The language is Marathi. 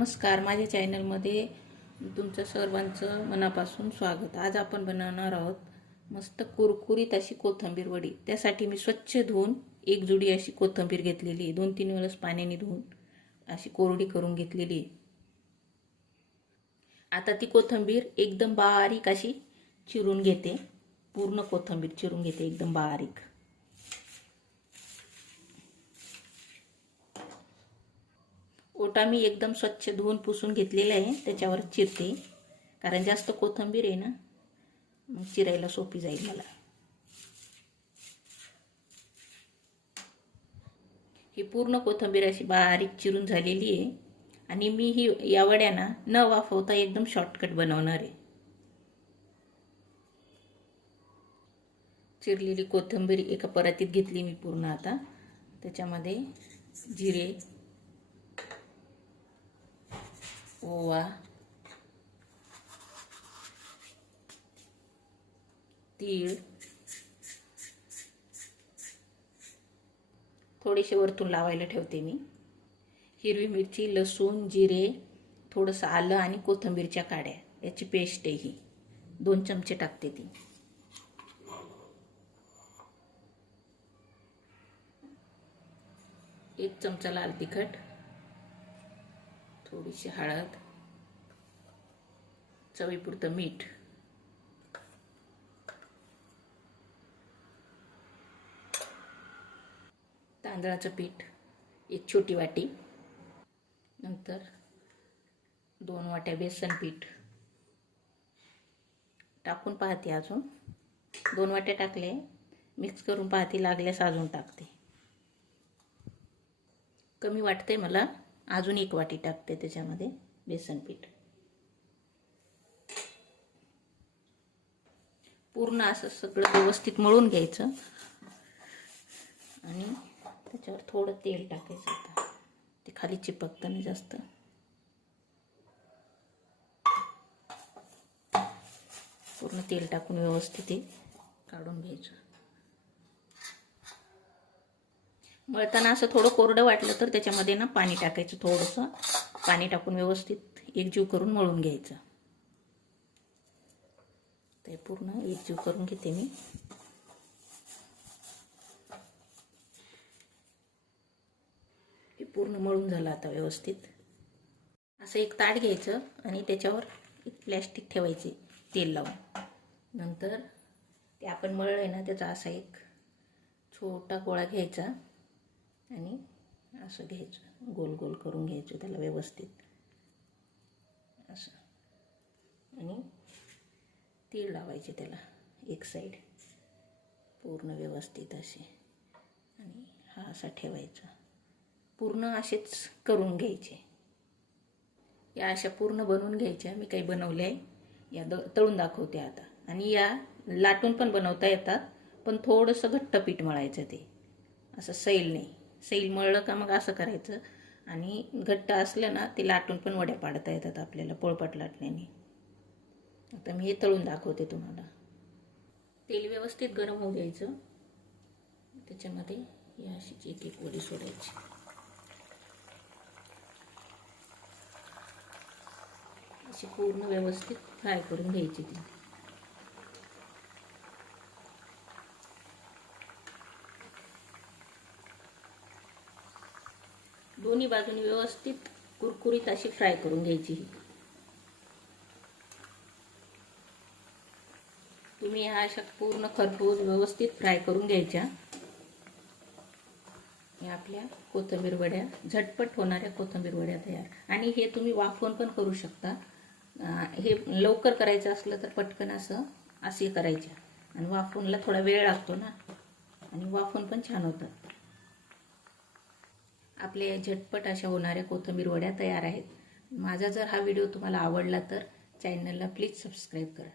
नमस्कार माझ्या चॅनलमध्ये तुमचं सर्वांचं मनापासून स्वागत. आज आपण बनवणार आहोत मस्त कुरकुरीत अशी कोथिंबीर वडी. त्यासाठी मी स्वच्छ धुवून एक जुडी अशी कोथिंबीर घेतलेली आहे. दोन तीन वेळेस पाण्याने धुवून अशी कोरडी करून घेतलेली आहे. आता ती कोथिंबीर एकदम बारीक अशी चिरून घेते. पूर्ण कोथिंबीर चिरून घेते एकदम बारीक. ओटा मी एकदम स्वच्छ धुवून पुसून घेतलेला आहे त्याच्यावर चिरते. कारण जास्त कोथिंबीर आहे ना मग चिरायला सोपी जाईल मला. ही पूर्ण कोथिंबीर अशी बारीक चिरून झालेली आहे. आणि मी ही या वड्यांना न वाफवता एकदम शॉर्टकट बनवणार आहे. चिरलेली कोथिंबीर एका परातीत घेतली मी पूर्ण आता. त्याच्यामध्ये जिरे ओवा तीळ. थोडेसे वरतून लावायला ठेवते मी. हिरवी मिरची लसूण जिरे थोडंसं आलं आणि कोथिंबीरच्या काड्या. याची पेस्ट आहे ही. दोन चमचे टाकते ती. एक चमचा लाल तिखट. थोडीशी हळद चवीपुरतं मीठ. तांदळाचं पीठ एक छोटी वाटी. नंतर दोन वाट्या बेसन पीठ. टाकून पाहते अजून. दोन वाट्या टाकले मिक्स करून पाहते लागल्यास अजून टाकते. कमी वाटते मला. अजून एक वाटी टाकते त्याच्यामध्ये बेसन पीठ. पूर्ण असं सगळं व्यवस्थित मळून घ्यायचं. आणि त्याच्यावर थोडं तेल टाकायचं आता. ते खाली चिपकतं नाही जास्त. पूर्ण तेल टाकून व्यवस्थित ते काढून घ्यायचं. मळताना असं थोडं कोरडं वाटलं तर त्याच्यामध्ये ना पाणी टाकायचं थोडंसं पाणी टाकून व्यवस्थित एकजीव करून मळून घ्यायचं. ते पूर्ण एकजीव करून घेते मी. हे पूर्ण मळून झालं आता व्यवस्थित. असं एक ताट घ्यायचं आणि त्याच्यावर एक प्लॅस्टिक ठेवायचे तेल लावून. नंतर ते आपण मळलं आहे ना त्याचा असा एक छोटा गोळा घ्यायचा. आणि असं घ्यायचं. गोल गोल करून घ्यायचं त्याला व्यवस्थित. असं. आणि तीळ लावायचे त्याला एक साईड पूर्ण व्यवस्थित असे. आणि हा असा ठेवायचा. पूर्ण असेच करून घ्यायचे. या अशा पूर्ण बनवून घ्यायच्या. मी काही बनवल्या आहे. या द तळून दाखवते आता. आणि या लाटून पण बनवता येतात. पण थोडंसं घट्ट पीठ मळायचं ते. असं सैल नाही सैल मळलं का मग असं करायचं. आणि घट्ट असलं ना ते लाटून पण वड्या पाडता येतात आपल्याला पोळपाट लाटण्याने. आता मी हे तळून दाखवते तुम्हाला. तेल व्यवस्थित गरम होऊ द्यायचं त्याच्यामध्ये ही अशीच एक एक वडी सोडायची. अशी पूर्ण व्यवस्थित फ्राय करून घ्यायची ती. दोन्ही बाजूनी व्यवस्थित कुरकुरीत अशी फ्राय करून घ्यायची ही. तुम्ही ह्या अशा पूर्ण खरपूस व्यवस्थित फ्राय करून घ्यायच्या. या आपल्या कोथंबीर वड्या झटपट होणाऱ्या कोथंबीर वड्या तयार. आणि हे तुम्ही वाफवून पण करू शकता. हे लवकर करायचं असलं तर पटकन असं असे करायच्या आणि वाफवूनला थोडा वेळ लागतो ना. आणि वाफून पण छान होतात. आपल्या झटपट अशा होणाऱ्या कोथिंबीर वड्या तयार आहेत. माझा जर हा व्हिडिओ तुम्हाला आवडला तर चॅनलला प्लीज सबस्क्राईब करा.